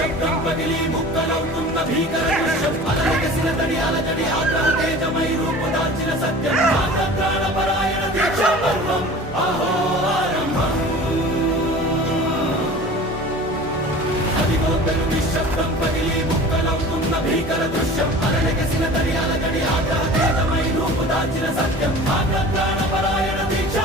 నిశ్శబ్దం పగిలి ముక్కలవుతున్న భీకర దృశ్యం అలలెగసిన తడి అలజడి ఆగ్రహ తేజమై రూపు దాల్చిన సత్యం ఆగ్రహ పరాయణ దీక్షా పర్వం అహో ఆరంభం అదిగోతలు నిశ్శబ్దం పగిలి ముక్కలవుతున్న భీకర దృశ్యం అలలెగసిన తడి అలజడి ఆగ్రహ తేజమై రూపు దాల్చిన సత్యం ఆగ్రహ పరాయణ దీక్ష